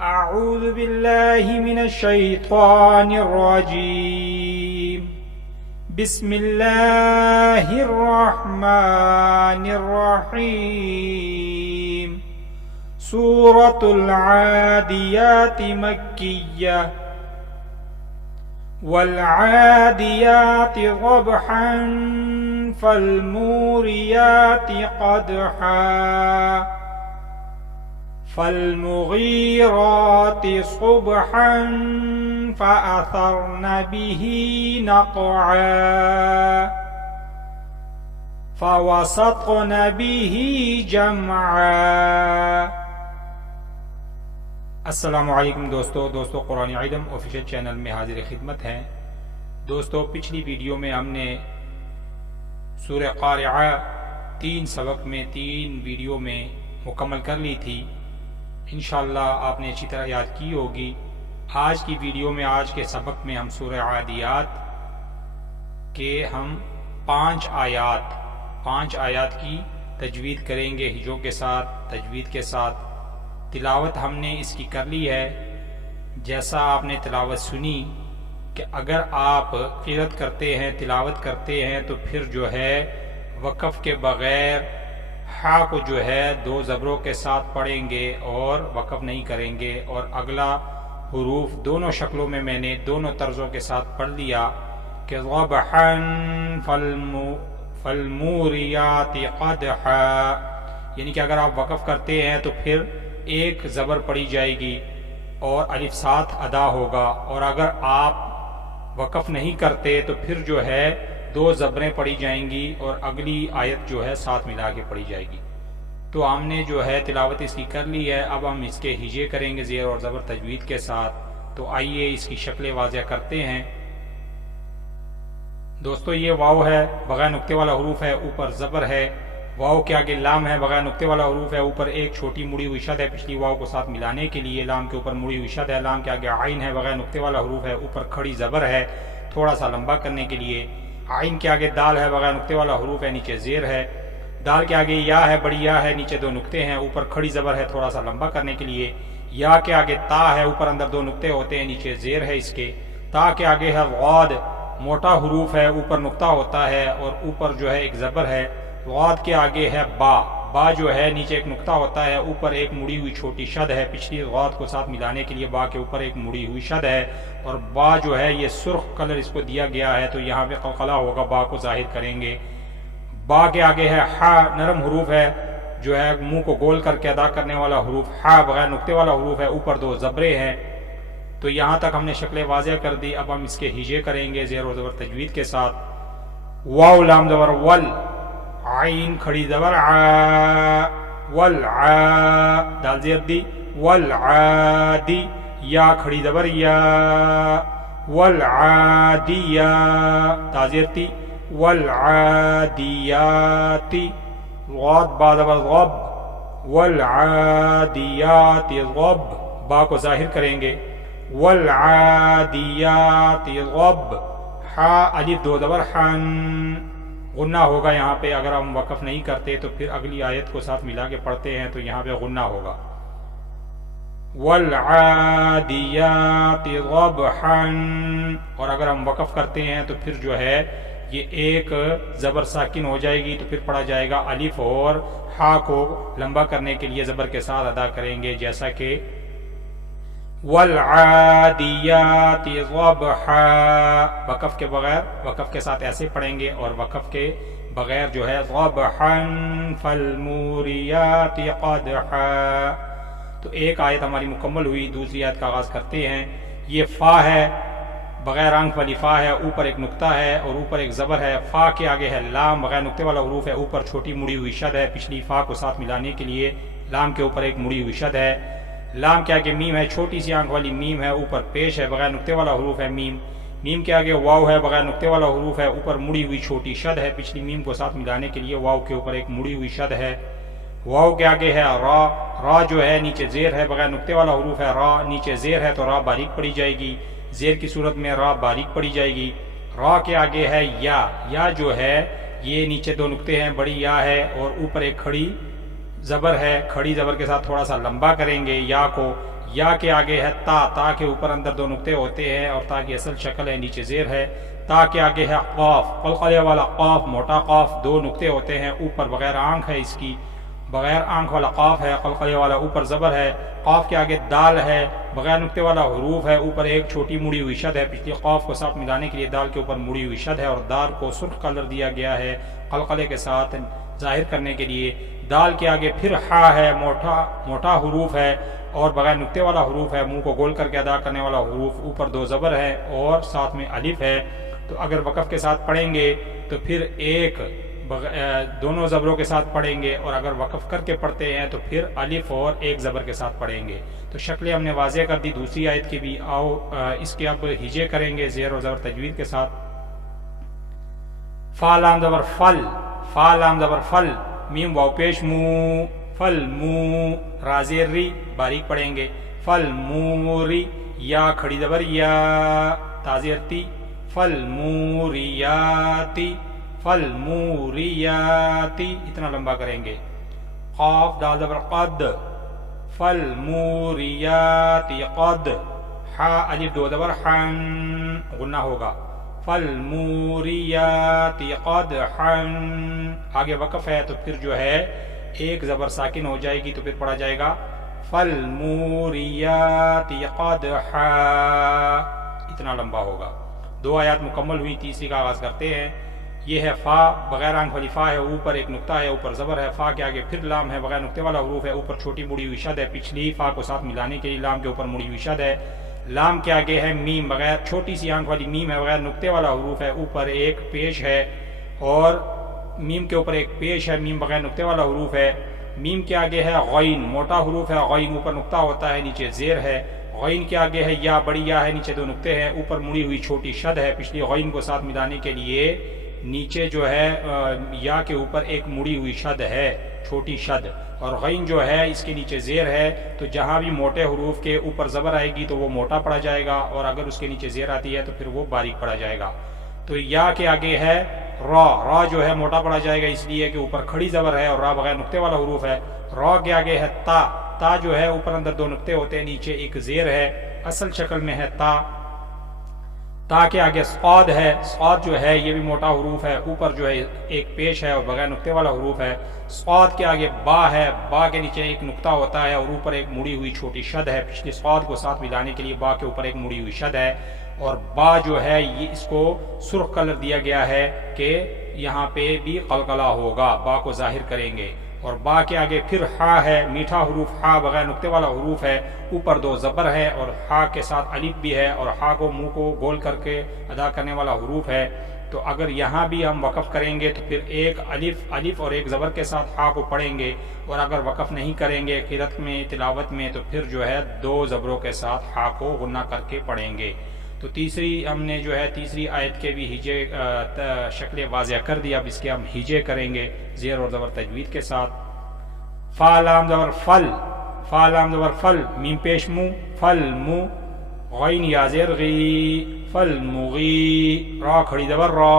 أعوذ بالله من الشيطان الرجيم. بسم الله الرحمن الرحيم. سورة العاديات مكية. والعاديات ضبحا فالموريات قدحا فالمغيرات صبحا فأثرن به نقعا فوسطن به جمعا. السلام علیکم دوستو قرآن علم آفیشیل چینل میں حاضر خدمت ہیں. دوستو پچھلی ویڈیو میں ہم نے سورہ قارعہ 3 سبق میں 3 ویڈیو میں مکمل کر لی تھی. انشاءاللہ آپ نے اچھی طرح یاد کی ہوگی. آج کی ویڈیو میں آج کے سبق میں ہم سورہ عادیات کے ہم 5 آیات کی تجوید کریں گے، ہجوں کے ساتھ، تجوید کے ساتھ. تلاوت ہم نے اس کی کر لی ہے. جیسا آپ نے تلاوت سنی کہ اگر آپ قرأت کرتے ہیں، تلاوت کرتے ہیں تو پھر جو ہے وقف کے بغیر ہا کو جو ہے 2 زبروں کے ساتھ پڑھیں گے اور وقف نہیں کریں گے. اور اگلا حروف دونوں شکلوں میں نے دونوں طرزوں کے ساتھ پڑھ لیا کہ ضبحا فالموریات قدحا، یعنی کہ اگر آپ وقف کرتے ہیں تو پھر 1 زبر پڑھی جائے گی اور الف ساتھ ادا ہوگا، اور اگر آپ وقف نہیں کرتے تو پھر جو ہے 2 زبریں پڑھی جائیں گی اور اگلی آیت جو ہے ساتھ ملا کے پڑھی جائے گی. تو ہم نے جو ہے تلاوت اس کی کر لی ہے. اب ہم اس کے ہجے کریں گے زیر اور زبر تجوید کے ساتھ. تو آئیے اس کی شکلیں واضح کرتے ہیں. دوستو یہ واو ہے، بغیر نقطے والا حروف ہے، اوپر زبر ہے. واو کے آگے لام ہے، بغیر نقطے والا حروف ہے، اوپر ایک چھوٹی مڑی ہوئی شد ہے پچھلی واو کو ساتھ ملانے کے لیے. لام کے اوپر مڑی ہوئی شد ہے. لام کے آگے عین ہے، بغیر نقطے والا حروف ہے، اوپر کھڑی زبر ہے تھوڑا سا لمبا کرنے کے لیے. عین کے آگے دال ہے، بغیر نقطے والا حروف ہے، نیچے زیر ہے. دال کے آگے یا ہے، بڑی یا ہے، نیچے 2 نقطے ہیں، اوپر کھڑی زبر ہے تھوڑا سا لمبا کرنے کے لیے. یا کے آگے تا ہے، اوپر اندر 2 نقطے ہوتے ہیں، نیچے زیر ہے اس کے. تا کے آگے ہے غاد، موٹا حروف ہے، اوپر نقطہ ہوتا ہے اور اوپر جو ہے ایک زبر ہے. غاد کے آگے ہے با جو ہے نیچے ایک نقطہ ہوتا ہے، اوپر ایک مڑی ہوئی چھوٹی شد ہے پچھلی غاد کو ساتھ ملانے کے لیے. با کے اوپر ایک مڑی ہوئی شد ہے. اور با جو ہے یہ سرخ کلر اس کو دیا گیا ہے تو یہاں پہ قلقلہ ہوگا، با کو ظاہر کریں گے. با کے آگے ہے ہا، نرم حروف ہے جو ہے منہ کو گول کر کے ادا کرنے والا حروف. ہا بغیر نقطے والا حروف ہے، اوپر 2 زبریں ہیں. تو یہاں تک ہم نے شکلیں واضح کر دی. اب ہم اس کے ہجے کریں گے زیر و زبر تجوید کے ساتھ. واو لام زبر ول، عین کھڑی زبر ع، والع، دال زیر دی، والعادی. یا کھڑی زبر یا، والعادیہ، تا زیر تی، والعادیاتی. غاد با زبر غب، والعادیات غب، با کو ظاہر کریں گے. والعادیات غب، حا الف 2 زبر حن، غنہ ہوگا یہاں پہ. اگر ہم وقف نہیں کرتے تو پھر اگلی آیت کو ساتھ ملا کے پڑھتے ہیں تو یہاں پہ غنہ ہوگا. والعادیات ضبحا، اور اگر ہم وقف کرتے ہیں تو پھر جو ہے یہ 1 زبر ساکن ہو جائے گی تو پھر پڑھا جائے گا. الف اور ہا کو لمبا کرنے کے لیے زبر کے ساتھ ادا کریں گے، جیسا کہ والعادیات ضبحا. وقف کے بغیر، وقف کے ساتھ ایسے پڑھیں گے، اور وقف کے بغیر جو ہے ضبحا فالموریات قدحا. تو ایک آیت ہماری مکمل ہوئی. دوسری آیت کا آغاز کرتے ہیں. یہ فا ہے، بغیر آنکھ والی فا ہے، اوپر ایک نقطہ ہے اور اوپر ایک زبر ہے. فا کے آگے ہے لام، بغیر نقطے والا حروف ہے، اوپر چھوٹی مڑی ہوئی شد ہے پچھلی فا کو ساتھ ملانے کے لیے. لام کے اوپر ایک مڑی ہوئی شد ہے. لام کے آگے میم ہے، چھوٹی سی آنکھ والی میم ہے، اوپر پیش ہے، بغیر نقطے والا حروف ہے میم. میم کے آگے واو ہے، بغیر نقطے والا حروف ہے، اوپر مڑی ہوئی چھوٹی شد ہے پچھلی میم کو ساتھ ملانے کے لیے. واو کے اوپر ایک مڑی ہوئی شد ہے. واو کے آگے ہے را، را جو ہے نیچے زیر ہے، بغیر نقطے والا حروف ہے. را نیچے زیر ہے تو را باریک پڑھی جائے گی. زیر کی صورت میں را باریک پڑھی جائے گی. را کے آگے ہے یا، یا جو ہے یہ نیچے 2 نقطے ہیں، بڑی یا ہے اور اوپر ایک کھڑی زبر ہے. کھڑی زبر کے ساتھ تھوڑا سا لمبا کریں گے یا کو. یا کے آگے ہے تا، تا کے اوپر اندر دو نقطے ہوتے ہیں اور تا کی اصل شکل ہے نیچے زیر ہے. تا کے آگے ہے قاف، قلقلے والا قاف، موٹا قاف، دو نقطے ہوتے ہیں اوپر، بغیر آنکھ ہے اس کی، بغیر آنکھ والا قاف ہے، قلقلے والا اوپر زبر ہے. قاف کے آگے دال ہے، بغیر نقطے والا حروف ہے، اوپر ایک چھوٹی مڑی ہوئی شد ہے، پچھلی قاف کو ساتھ ملانے کے لیے دال کے اوپر مڑی ہوئی شد ہے اور دال کو سرخ کلر دیا گیا ہے قلقلے کے ساتھ ظاہر کرنے کے لیے. دال کے آگے پھر ہا ہے، موٹا حروف ہے اور بغیر نقطے والا حروف ہے، منہ کو گول کر کے ادا کرنے والا حروف، اوپر دو زبر ہے اور ساتھ میں الف ہے. تو اگر وقف کے ساتھ پڑھیں گے تو پھر ایک دونوں زبروں کے ساتھ پڑھیں گے، اور اگر وقف کر کے پڑھتے ہیں تو پھر الف اور ایک زبر کے ساتھ پڑھیں گے. تو شکلیں ہم نے واضح کر دی دوسری آیت کی بھی. آؤ اس کے اب ہجے کریں گے زیر اور زبر تجوید کے ساتھ. فا لام زبر فل، فا لام زبر فل، میم واو پیش مو، فل مو، را زیر ری باریک پڑھیں گے. فل موری، یا کھڑی زبر یا، تا زیر تی، فل موریاتی، فل موریاتی، اتنا لمبا کریں گے. قاف دال زبر قد، فل موریاتی قد، ہا الف دو زبر حن، غنہ ہوگا. فل موریاتی قد حن، آگے وقف ہے تو پھر جو ہے ایک زبر ساکن ہو جائے گی تو پھر پڑھا جائے گا فل موریاتی قد حا، اتنا لمبا ہوگا. دو آیات مکمل ہوئی، تیسری کا آغاز کرتے ہیں. یہ ہے فا، بغیر آنکھ والی فا ہے، اوپر ایک نقطہ ہے، اوپر زبر ہے. فا کے آگے پھر لام ہے، بغیر نقطے والا حروف ہے، اوپر چھوٹی مڑی ہوئی شد ہے، پچھلی فا کو ساتھ ملانے کے لیے لام کے اوپر مڑی ہوئی شد ہے. لام کے آگے ہے میم، بغیر چھوٹی سی آنکھ والی میم ہے، بغیر نقطے والا حروف ہے، اوپر ایک پیش ہے اور میم کے اوپر ایک پیش ہے، میم بغیر نقطے والا حروف ہے. میم کے آگے ہے غین، موٹا حروف ہے، غین اوپر نقطہ ہوتا ہے، نیچے زیر ہے. غین کے آگے ہے یا، بڑی یا ہے، نیچے دو نقطے ہیں، اوپر مڑی ہوئی چھوٹی شد ہے، پچھلی غین کو ساتھ ملانے کے لیے نیچے جو ہے یا کے اوپر ایک مڑی ہوئی شد ہے، چھوٹی شد. اور غین جو ہے اس کے نیچے زیر ہے، تو جہاں بھی موٹے حروف کے اوپر زبر آئے گی تو وہ موٹا پڑھا جائے گا، اور اگر اس کے نیچے زیر آتی ہے تو پھر وہ باریک پڑھا جائے گا. تو یا کے آگے ہے را، را جو ہے موٹا پڑھا جائے گا اس لیے کہ اوپر کھڑی زبر ہے اور را بغیر نقطے والا حروف ہے. را کے آگے ہے تا، تا جو ہے اوپر اندر دو نقطے ہوتے ہیں، نیچے ایک زیر ہے، اصل شکل میں ہے تا. تا کے آگے صاد ہے، صاد جو ہے یہ بھی موٹا حروف ہے، اوپر جو ہے ایک پیش ہے اور بغیر نقطے والا حروف ہے. صاد کے آگے با ہے، با کے نیچے ایک نقطہ ہوتا ہے اور اوپر ایک مڑی ہوئی چھوٹی شد ہے، پچھلی صاد کو ساتھ ملانے کے لیے با کے اوپر ایک مڑی ہوئی شد ہے. اور با جو ہے یہ اس کو سرخ کلر دیا گیا ہے کہ یہاں پہ بھی قلقلہ ہوگا، با کو ظاہر کریں گے. اور با کے آگے پھر ہا ہے، میٹھا حروف ہا بغیر نقطے والا حروف ہے، اوپر دو زبر ہے اور ہا کے ساتھ الف بھی ہے، اور ہا کو منہ کو گول کر کے ادا کرنے والا حروف ہے. تو اگر یہاں بھی ہم وقف کریں گے تو پھر ایک الف اور ایک زبر کے ساتھ ہا کو پڑھیں گے، اور اگر وقف نہیں کریں گے قرأت میں، تلاوت میں، تو پھر جو ہے دو زبروں کے ساتھ ہا کو غنہ کر کے پڑھیں گے. تو تیسری ہم نے جو ہے تیسری آیت کے بھی ہجے شکل واضح کر دیا. اب اس کے ہم ہجے کریں گے زیر اور زبر تجوید کے ساتھ. فا لام زبر فل، فا لام زبر فل، میم پیش مو، فل مو، غین یا زیر غی، فل مغی، را کھڑی زبر را،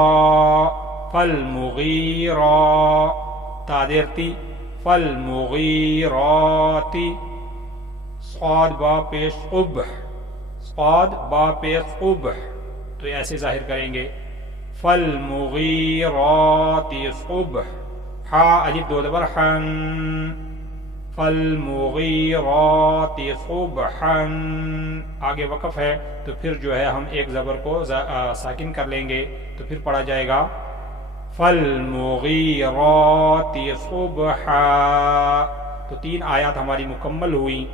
فل مغی را، تا دیر تی، فل مغی راتی. صاد با پیش قبح، صاد با پیش قبح، تو ایسے ظاہر کریں گے فل مغیراتی صبح. ہا الف دو زبر حن، فل مغیراتی صبحا. آگے وقف ہے تو پھر جو ہے ہم ایک زبر کو ساکن کر لیں گے تو پھر پڑھا جائے گا فل مغیراتی صبحا. تو تین آیات ہماری مکمل ہوئی.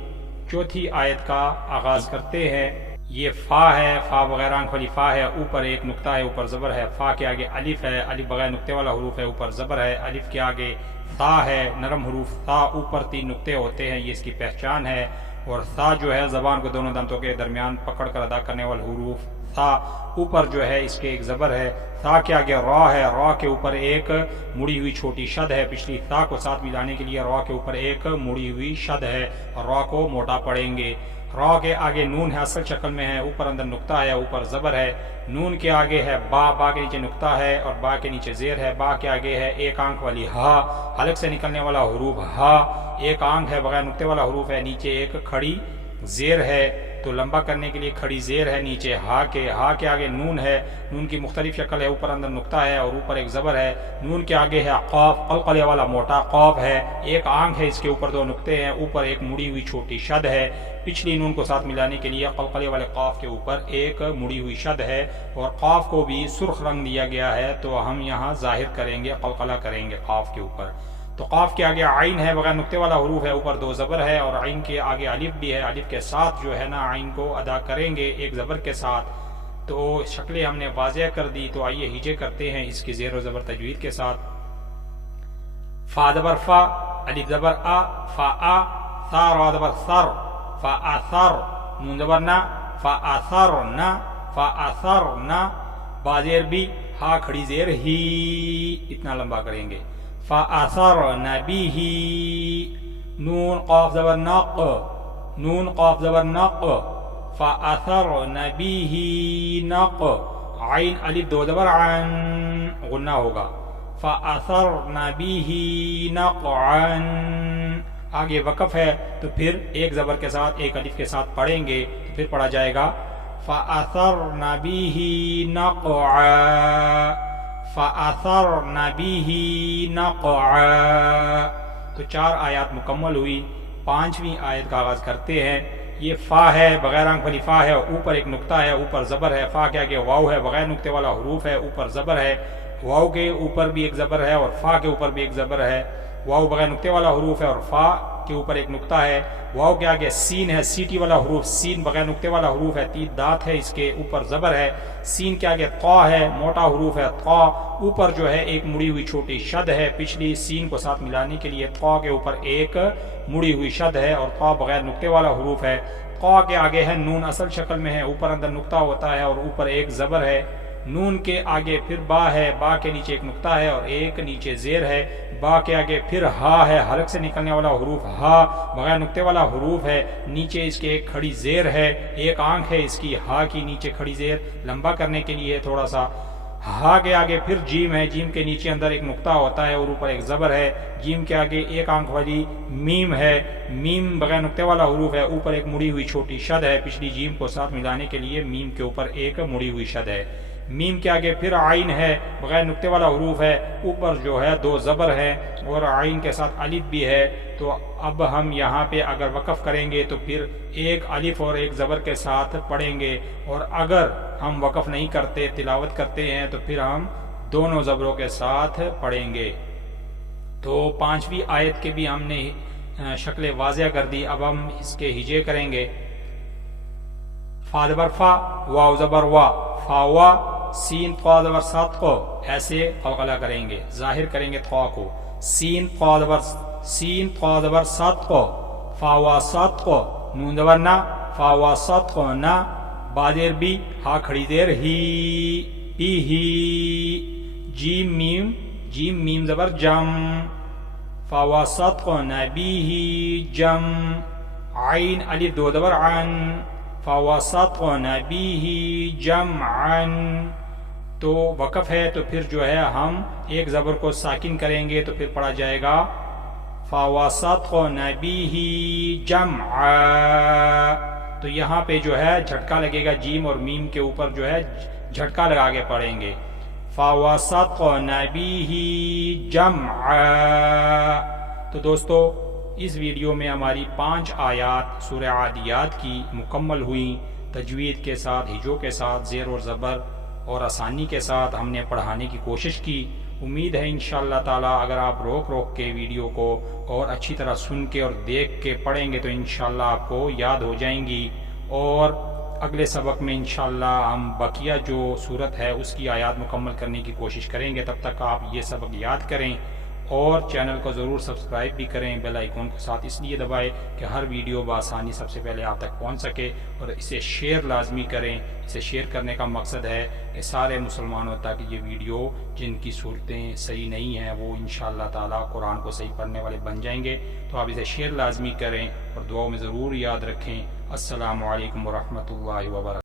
چوتھی آیت کا آغاز کرتے ہیں. یہ فا ہے، فا بغیر آنکھ والی فا ہے، اوپر ایک نقطہ ہے، اوپر زبر ہے. فا کے آگے الف ہے، الف بغیر نقطے والا حروف ہے، اوپر زبر ہے. الف کے آگے تا ہے، نرم حروف تا، اوپر تین نقطے ہوتے ہیں، یہ اس کی پہچان ہے. اور تا جو ہے زبان کو دونوں دانتوں کے درمیان پکڑ کر ادا کرنے والا حروف تا. اوپر جو ہے اس کے ایک زبر ہے. تا کے آگے را ہے، را کے اوپر ایک مڑی ہوئی چھوٹی شد ہے، پچھلی تا کو ساتھ ملانے کے لیے را کے اوپر ایک مڑی ہوئی شد ہے اور را کو موٹا پڑھیں گے. را کے آگے نون ہے، اصل شکل میں ہے، اوپر اندر نقطہ ہے، اوپر زبر ہے. نون کے آگے ہے با، با کے نیچے نقطہ ہے اور با کے نیچے زیر ہے. با کے آگے ہے ایک آنکھ والی ہا، حلق سے نکلنے والا حروف ہا. ایک آنکھ ہے، بغیر نقطے والا حروف ہے، نیچے ایک کھڑی زیر ہے تو لمبا کرنے کے لیے کھڑی زیر ہے نیچے ہا کے آگے نون ہے، نون کی مختلف شکل ہے، اوپر اندر نقطہ ہے اور اوپر ایک زبر ہے، نون کے آگے ہے قاف، قلقلے والا موٹا قاف ہے، ایک آنکھ ہے، اس کے اوپر 2 نقطے ہیں، اوپر ایک مڑی ہوئی چھوٹی شد ہے، پچھلی نون کو ساتھ ملانے کے لیے قلقلے والے قاف کے اوپر ایک مڑی ہوئی شد ہے، اور قاف کو بھی سرخ رنگ دیا گیا ہے تو ہم یہاں ظاہر کریں گے، قلقلہ کریں گے قاف کے اوپر۔ تو قاف کے آگے عین ہے، بغیر نقطے والا حروف ہے، اوپر 2 زبر ہے، اور عین کے آگے الف بھی ہے، الف کے ساتھ جو ہے نا عین کو ادا کریں گے ایک زبر کے ساتھ۔ تو شکلیں ہم نے واضح کر دی، تو آئیے ہجے کرتے ہیں اس کی زیر و زبر تجوید کے ساتھ۔ فا زبر فا، الف زبر آ، فا آ، ثا را زبر ثر، فا آثر، نون زبر نا، فا آثر نا، فا آثر نا، با زیر بی، ہا کھڑی زیر ہی، اتنا لمبا کریں گے۔ فَأَثَرْنَ بِهِ، نون قاف زبر نق، نون قاف زبر نق، فَأَثَرْنَ بِهِ نق، عین الف 2 زبر عن، غنہ ہوگا، فَأَثَرْنَ بِهِ نقعا، آگے وقف ہے تو پھر ایک زبر کے ساتھ ایک الف کے ساتھ پڑھیں گے تو پھر پڑھا جائے گا فَأَثَرْنَ بِهِ نقعا، فَأَثَرْنَ بِهِ نقعا۔ تو 4 آیات مکمل ہوئی، 5ویں آیت کا آغاز کرتے ہیں۔ یہ فا ہے، بغیر آنکھ والی فا ہے، اوپر ایک نقطہ ہے، اوپر زبر ہے، فا کے آگے واو ہے، بغیر نقطے والا حروف ہے، اوپر زبر ہے، واو کے اوپر بھی ایک زبر ہے اور فا کے اوپر بھی ایک زبر ہے، واو بغیر نقطے والا حروف ہے اور فا کے اوپر ایک نقطہ ہے، واو کے آگے سین ہے، سیٹی والا حروف، سین بغیر نقطے والا حروف ہے، 3 دانت ہے، اس کے اوپر زبر ہے، سین کے آگے طا ہے، موٹا حروف ہے طا، اوپر جو ہے ایک مڑی ہوئی چھوٹی شد ہے، پچھلی سین کو ساتھ ملانے کے لیے طا کے اوپر ایک مڑی ہوئی شد ہے، اور طا بغیر نقطے والا حروف ہے، طا کے آگے ہے نون اصل شکل میں ہے، اوپر اندر نقطہ ہوتا ہے اور اوپر ایک زبر ہے، نون کے آگے پھر با ہے، با کے نیچے ایک نقطہ ہے اور ایک نیچے زیر ہے، با کے آگے پھر ہا ہے، حلق سے نکلنے والا حروف ہا، بغیر نقطے والا حروف ہے، نیچے اس کے ایک کھڑی زیر ہے، ایک آنکھ ہے اس کی، ہا کی نیچے کھڑی زیر، لمبا کرنے کے لیے تھوڑا سا، ہا کے آگے پھر جیم ہے، جیم کے نیچے اندر ایک نقطہ ہوتا ہے اور اوپر ایک زبر ہے، جیم کے آگے ایک آنکھ والی میم ہے، میم بغیر نقطے والا حروف ہے، اوپر ایک مڑی ہوئی چھوٹی شد ہے، پچھلی جیم کو ساتھ ملانے کے لیے میم کے اوپر ایک مڑی ہوئی شد ہے، میم کے آگے پھر عین ہے، بغیر نقطے والا حروف ہے، اوپر جو ہے 2 زبر ہے اور عین کے ساتھ الف بھی ہے۔ تو اب ہم یہاں پہ اگر وقف کریں گے تو پھر ایک الف اور ایک زبر کے ساتھ پڑھیں گے، اور اگر ہم وقف نہیں کرتے تلاوت کرتے ہیں تو پھر ہم دونوں زبروں کے ساتھ پڑھیں گے۔ تو 5ویں آیت کے بھی ہم نے شکل واضح کر دی، اب ہم اس کے ہجے کریں گے۔ فا زبر فا، واو زبر وا، فا وا، سین طا زبر سات کو، ایسے قلقلہ کریں گے، ظاہر کریں گے طا کو، سین طا زبر سات کو، فا وا سات کو، نون زبر نا، فا وا سات کو نا، با زیر بی، ہا کھڑی زیر ہی، بی ہی، جیم میم زبر جم، فا وا سات کو نا، بی ہی جم، عین الف 2 زبر عن، فَوَسَطْنَ بِهِ جَمْعًا۔ تو وقف ہے تو پھر جو ہے ہم ایک زبر کو ساکن کریں گے تو پھر پڑھا جائے گا فَوَسَطْنَ بِهِ جَمْعًا۔ تو یہاں پہ جو ہے جھٹکا لگے گا، جیم اور میم کے اوپر جو ہے جھٹکا لگا کے پڑھیں گے، فَوَسَطْنَ بِهِ جَمْعًا۔ تو دوستو اس ویڈیو میں ہماری 5 آیات سورہ عادیات کی مکمل ہوئیں، تجوید کے ساتھ، ہجوں کے ساتھ، زیر اور زبر اور آسانی کے ساتھ ہم نے پڑھانے کی کوشش کی۔ امید ہے انشاءاللہ تعالی اگر آپ روک کے ویڈیو کو اور اچھی طرح سن کے اور دیکھ کے پڑھیں گے تو انشاءاللہ آپ کو یاد ہو جائیں گی، اور اگلے سبق میں انشاءاللہ ہم بقیہ جو صورت ہے اس کی آیات مکمل کرنے کی کوشش کریں گے۔ تب تک آپ یہ سبق یاد کریں اور چینل کو ضرور سبسکرائب بھی کریں، بیل آئیکن کو ساتھ اس لیے دبائیں کہ ہر ویڈیو بآسانی سب سے پہلے آپ تک پہنچ سکے، اور اسے شیئر لازمی کریں۔ اسے شیئر کرنے کا مقصد ہے کہ سارے مسلمانوں تک یہ ویڈیو جن کی صورتیں صحیح نہیں ہیں وہ انشاءاللہ تعالی قرآن کو صحیح پڑھنے والے بن جائیں گے۔ تو آپ اسے شیئر لازمی کریں اور دعاؤں میں ضرور یاد رکھیں۔ السلام علیکم ورحمۃ اللہ وبرکاتہ۔